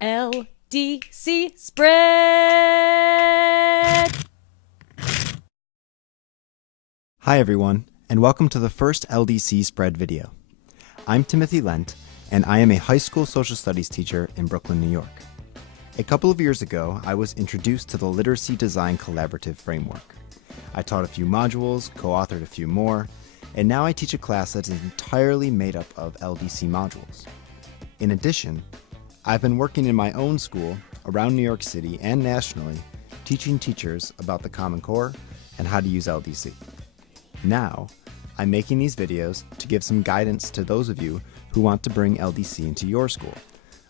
LDC spread. Hi everyone, and welcome to the first LDC spread video. I'm Timothy Lent, and I am a high school social studies teacher in Brooklyn, New York. A couple of years ago, I was introduced to the Literacy Design Collaborative Framework. I taught a few modules, co-authored a few more, and now I teach a class that is entirely made up of LDC modules. In addition, I've been working in my own school around New York City and nationally, teaching teachers about the Common Core and how to use LDC. Now, I'm making these videos to give some guidance to those of you who want to bring LDC into your school,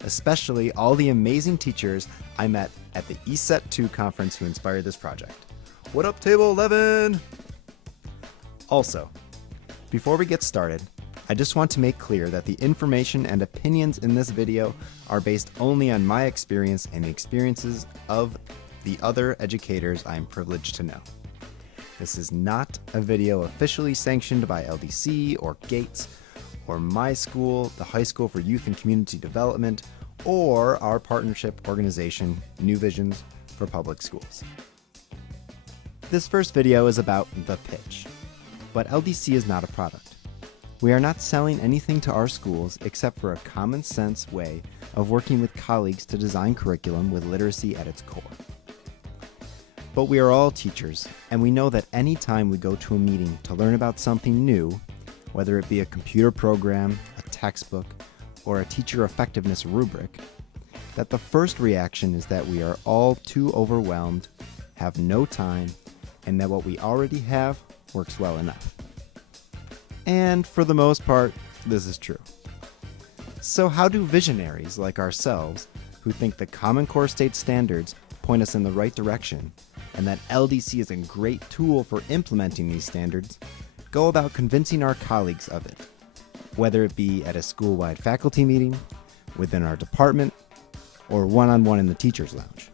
especially all the amazing teachers I met at the ESET 2 conference who inspired this project. What up, Table 11? Also, before we get started, I just want to make clear that the information and opinions in this video are based only on my experience and the experiences of the other educators I am privileged to know. This is not a video officially sanctioned by LDC or GATES or my school, the High School for Youth and Community Development, or our partnership organization, New Visions for Public Schools. This first video is about the pitch, but LDC is not a product. We are not selling anything to our schools except for a common sense way of working with colleagues to design curriculum with literacy at its core. But we are all teachers, and we know that any time we go to a meeting to learn about something new, whether it be a computer program, a textbook, or a teacher effectiveness rubric, that the first reaction is that we are all too overwhelmed, have no time, and that what we already have works well enough. And for the most part, this is true. So how do visionaries like ourselves, who think the Common Core state standards point us in the right direction, and that LDC is a great tool for implementing these standards, go about convincing our colleagues of it, whether it be at a school-wide faculty meeting, within our department, or one-on-one in the teacher's lounge?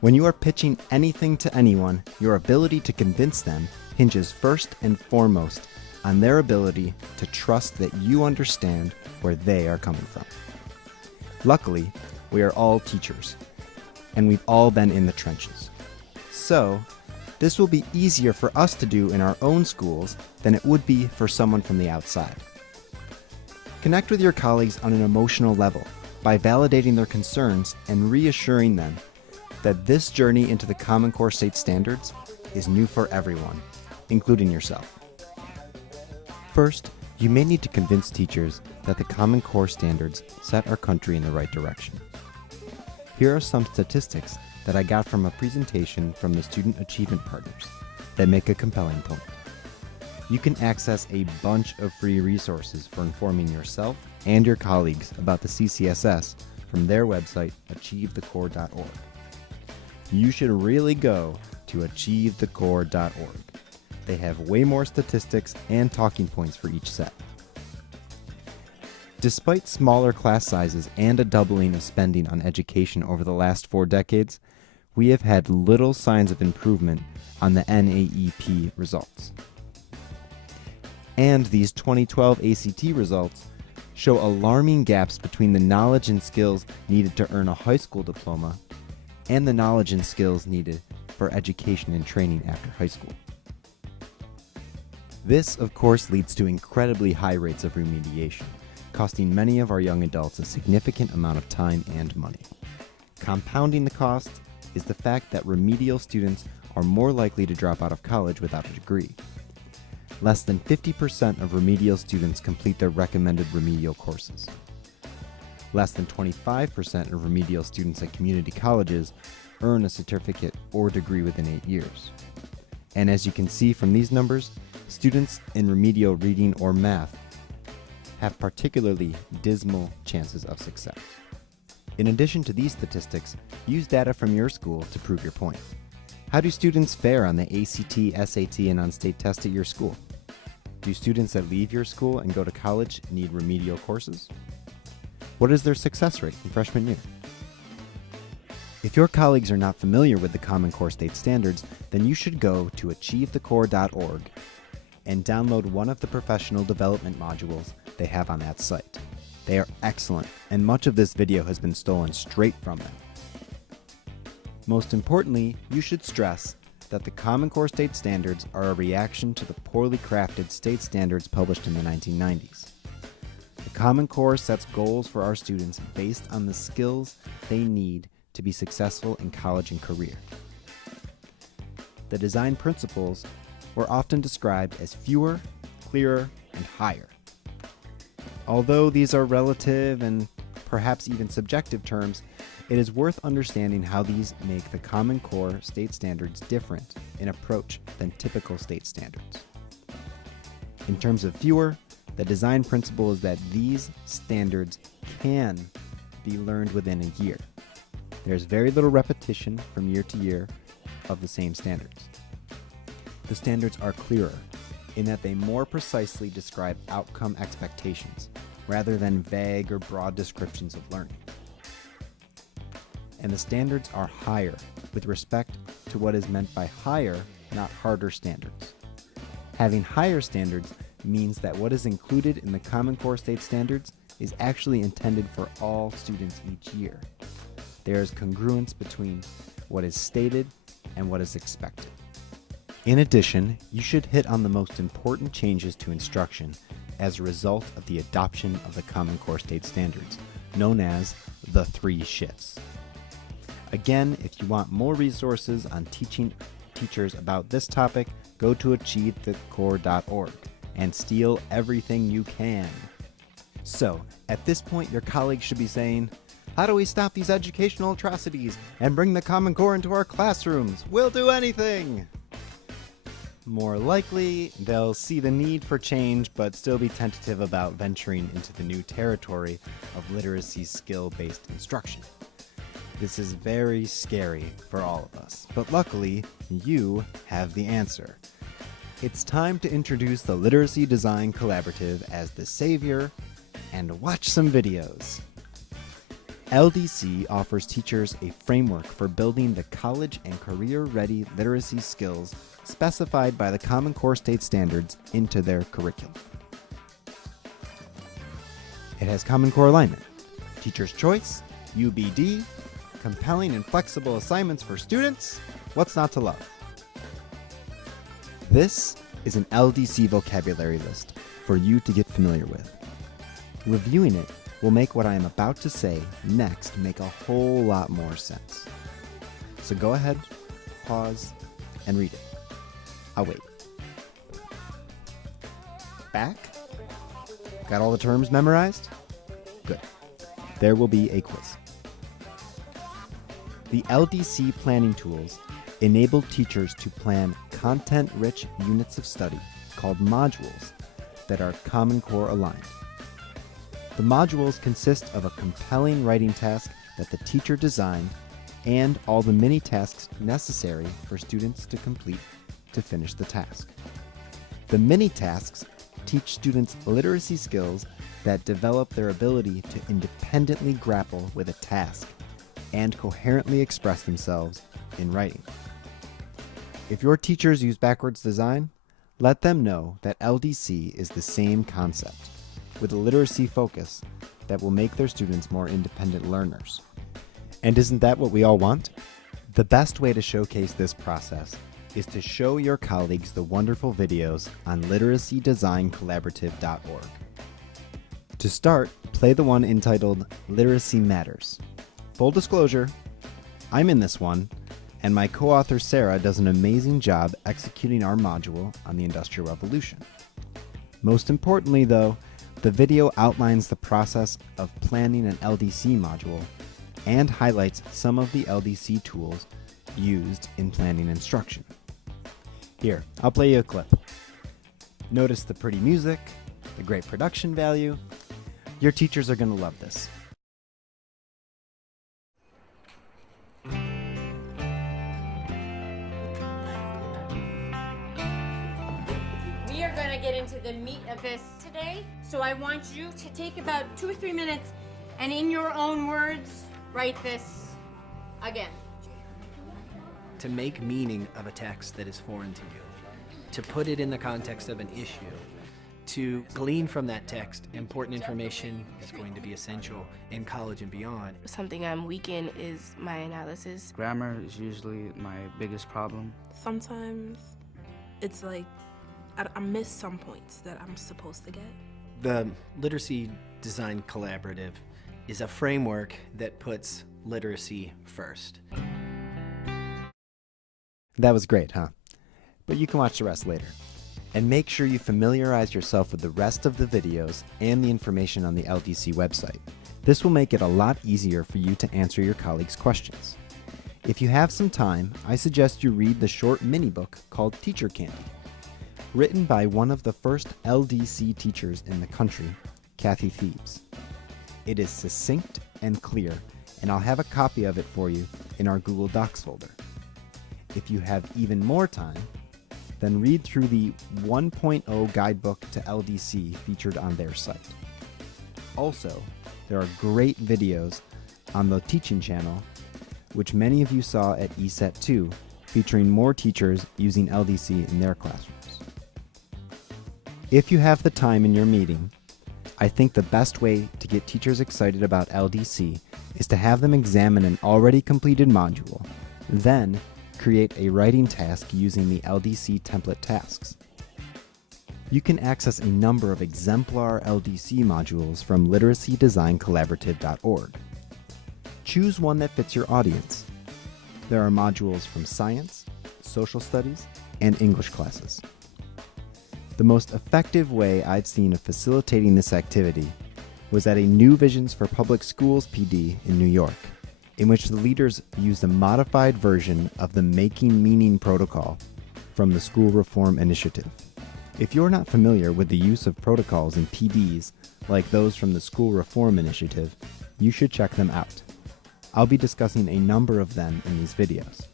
When you are pitching anything to anyone, your ability to convince them hinges first and foremost on their ability to trust that you understand where they are coming from. Luckily, we are all teachers, and we've all been in the trenches. So, this will be easier for us to do in our own schools than it would be for someone from the outside. Connect with your colleagues on an emotional level by validating their concerns and reassuring them that this journey into the Common Core state standards is new for everyone, including yourself. First, you may need to convince teachers that the Common Core standards set our country in the right direction. Here are some statistics that I got from a presentation from the Student Achievement Partners that make a compelling point. You can access a bunch of free resources for informing yourself and your colleagues about the CCSS from their website, achievethecore.org. You should really go to achievethecore.org. They have way more statistics and talking points for each set. Despite smaller class sizes and a doubling of spending on education over the last 4 decades, we have had little signs of improvement on the NAEP results. And these 2012 ACT results show alarming gaps between the knowledge and skills needed to earn a high school diploma and the knowledge and skills needed for education and training after high school. This, of course, leads to incredibly high rates of remediation, costing many of our young adults a significant amount of time and money. Compounding the cost is the fact that remedial students are more likely to drop out of college without a degree. Less than 50% of remedial students complete their recommended remedial courses. Less than 25% of remedial students at community colleges earn a certificate or degree within 8 years. And as you can see from these numbers, students in remedial reading or math have particularly dismal chances of success. In addition to these statistics, use data from your school to prove your point. How do students fare on the ACT, SAT, and on-state test at your school? Do students that leave your school and go to college need remedial courses? What is their success rate in freshman year? If your colleagues are not familiar with the Common Core state standards, then you should go to achievethecore.org and download one of the professional development modules they have on that site. They are excellent, and much of this video has been stolen straight from them. Most importantly, you should stress that the Common Core state standards are a reaction to the poorly crafted state standards published in the 1990s. The Common Core sets goals for our students based on the skills they need to be successful in college and career. The design principles were often described as fewer, clearer, and higher. Although these are relative and perhaps even subjective terms, it is worth understanding how these make the Common Core state standards different in approach than typical state standards. In terms of fewer, the design principle is that these standards can be learned within a year. There's very little repetition from year to year of the same standards. The standards are clearer in that they more precisely describe outcome expectations rather than vague or broad descriptions of learning. And the standards are higher with respect to what is meant by higher, not harder standards. Having higher standards means that what is included in the Common Core state standards is actually intended for all students each year. There is congruence between what is stated and what is expected. In addition, you should hit on the most important changes to instruction as a result of the adoption of the Common Core state standards, known as the 3 shifts. Again, if you want more resources on teaching teachers about this topic, go to achievethecore.org and steal everything you can. So, at this point, your colleagues should be saying, how do we stop these educational atrocities and bring the Common Core into our classrooms? We'll do anything! More likely, they'll see the need for change but still be tentative about venturing into the new territory of literacy skill-based instruction. This is very scary for all of us, but luckily, you have the answer. It's time to introduce the Literacy Design Collaborative as the savior and watch some videos. LDC offers teachers a framework for building the college and career-ready literacy skills specified by the Common Core state standards into their curriculum. It has Common Core alignment, teacher's choice, UBD, compelling and flexible assignments for students. What's not to love? This is an LDC vocabulary list for you to get familiar with. Reviewing it will make what I am about to say next make a whole lot more sense. So go ahead, pause, and read it. I'll wait. Back? Got all the terms memorized? Good. There will be a quiz. The LDC planning tools enable teachers to plan content-rich units of study called modules that are Common Core aligned. The modules consist of a compelling writing task that the teacher designed and all the mini tasks necessary for students to complete to finish the task. The mini tasks teach students literacy skills that develop their ability to independently grapple with a task and coherently express themselves in writing. If your teachers use backwards design, let them know that LDC is the same concept, with a literacy focus that will make their students more independent learners. And isn't that what we all want? The best way to showcase this process is to show your colleagues the wonderful videos on literacydesigncollaborative.org. To start, play the one entitled Literacy Matters. Full disclosure, I'm in this one, and my co-author Sarah does an amazing job executing our module on the Industrial Revolution. Most importantly, though, the video outlines the process of planning an LDC module and highlights some of the LDC tools used in planning instruction. Here, I'll play you a clip. Notice the pretty music, the great production value. Your teachers are going to love this. We are going to get into the meat of this today, so I want you to take about 2 or 3 minutes and in your own words, write this again. To make meaning of a text that is foreign to you, to put it in the context of an issue, to glean from that text important information is going to be essential in college and beyond. Something I'm weak in is my analysis. Grammar is usually my biggest problem. Sometimes it's like I miss some points that I'm supposed to get. The Literacy Design Collaborative is a framework that puts literacy first. That was great, huh? But you can watch the rest later. And make sure you familiarize yourself with the rest of the videos and the information on the LDC website. This will make it a lot easier for you to answer your colleagues' questions. If you have some time, I suggest you read the short mini-book called Teacher Candy, written by one of the first LDC teachers in the country, Kathy Thebes. It is succinct and clear, and I'll have a copy of it for you in our Google Docs folder. If you have even more time, then read through the 1.0 guidebook to LDC featured on their site. Also, there are great videos on the teaching channel, which many of you saw at ESET 2, featuring more teachers using LDC in their classrooms. If you have the time in your meeting, I think the best way to get teachers excited about LDC is to have them examine an already completed module, then create a writing task using the LDC template tasks. You can access a number of exemplar LDC modules from literacydesign.collaborative.org. Choose one that fits your audience. There are modules from science, social studies, and English classes. The most effective way I've seen of facilitating this activity was at a New Visions for Public Schools PD in New York, in which the leaders used a modified version of the Making Meaning protocol from the School Reform Initiative. If you're not familiar with the use of protocols in PDs like those from the School Reform Initiative, you should check them out. I'll be discussing a number of them in these videos.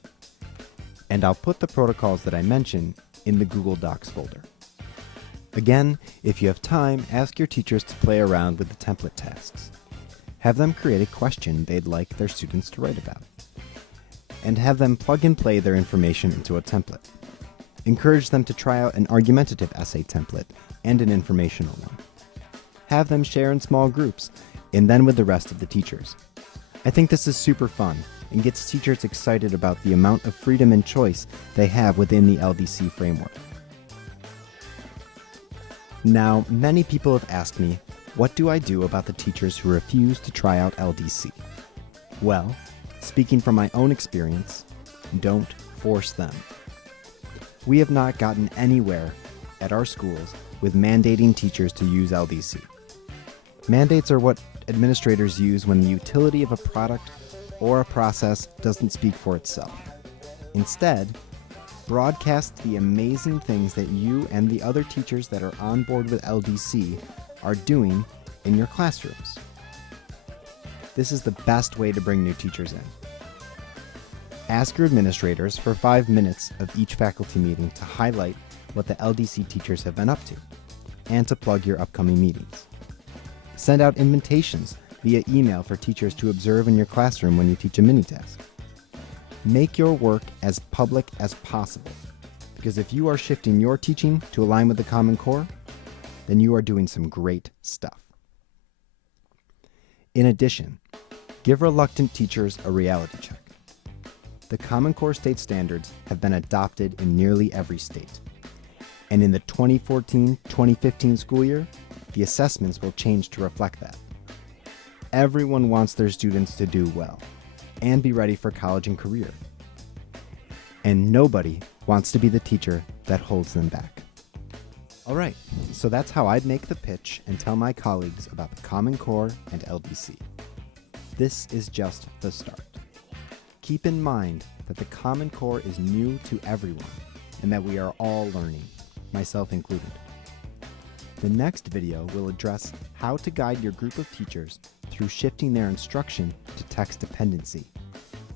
And I'll put the protocols that I mention in the Google Docs folder. Again, if you have time, ask your teachers to play around with the template tasks. Have them create a question they'd like their students to write about, and have them plug and play their information into a template. Encourage them to try out an argumentative essay template and an informational one. Have them share in small groups, and then with the rest of the teachers. I think this is super fun and gets teachers excited about the amount of freedom and choice they have within the LDC framework. Now, many people have asked me, what do I do about the teachers who refuse to try out LDC? Well, speaking from my own experience, don't force them. We have not gotten anywhere at our schools with mandating teachers to use LDC. Mandates are what administrators use when the utility of a product or a process doesn't speak for itself. Instead, broadcast the amazing things that you and the other teachers that are on board with LDC are doing in your classrooms. This is the best way to bring new teachers in. Ask your administrators for 5 minutes of each faculty meeting to highlight what the LDC teachers have been up to, and to plug your upcoming meetings. Send out invitations via email for teachers to observe in your classroom when you teach a mini-task. Make your work as public as possible, because if you are shifting your teaching to align with the Common Core, then you are doing some great stuff. In addition, give reluctant teachers a reality check. The Common Core state standards have been adopted in nearly every state. And in the 2014-2015 school year, the assessments will change to reflect that. Everyone wants their students to do well and be ready for college and career. And nobody wants to be the teacher that holds them back. All right, so that's how I'd make the pitch and tell my colleagues about the Common Core and LDC. This is just the start. Keep in mind that the Common Core is new to everyone and that we are all learning, myself included. The next video will address how to guide your group of teachers through shifting their instruction to text dependency,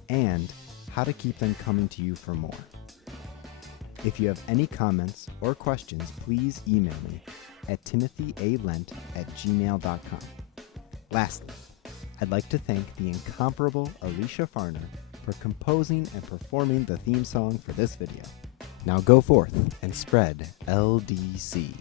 and how to keep them coming to you for more. If you have any comments or questions, please email me at timothya.lent@gmail.com. Lastly, I'd like to thank the incomparable Alicia Farner for composing and performing the theme song for this video. Now go forth and spread LDC.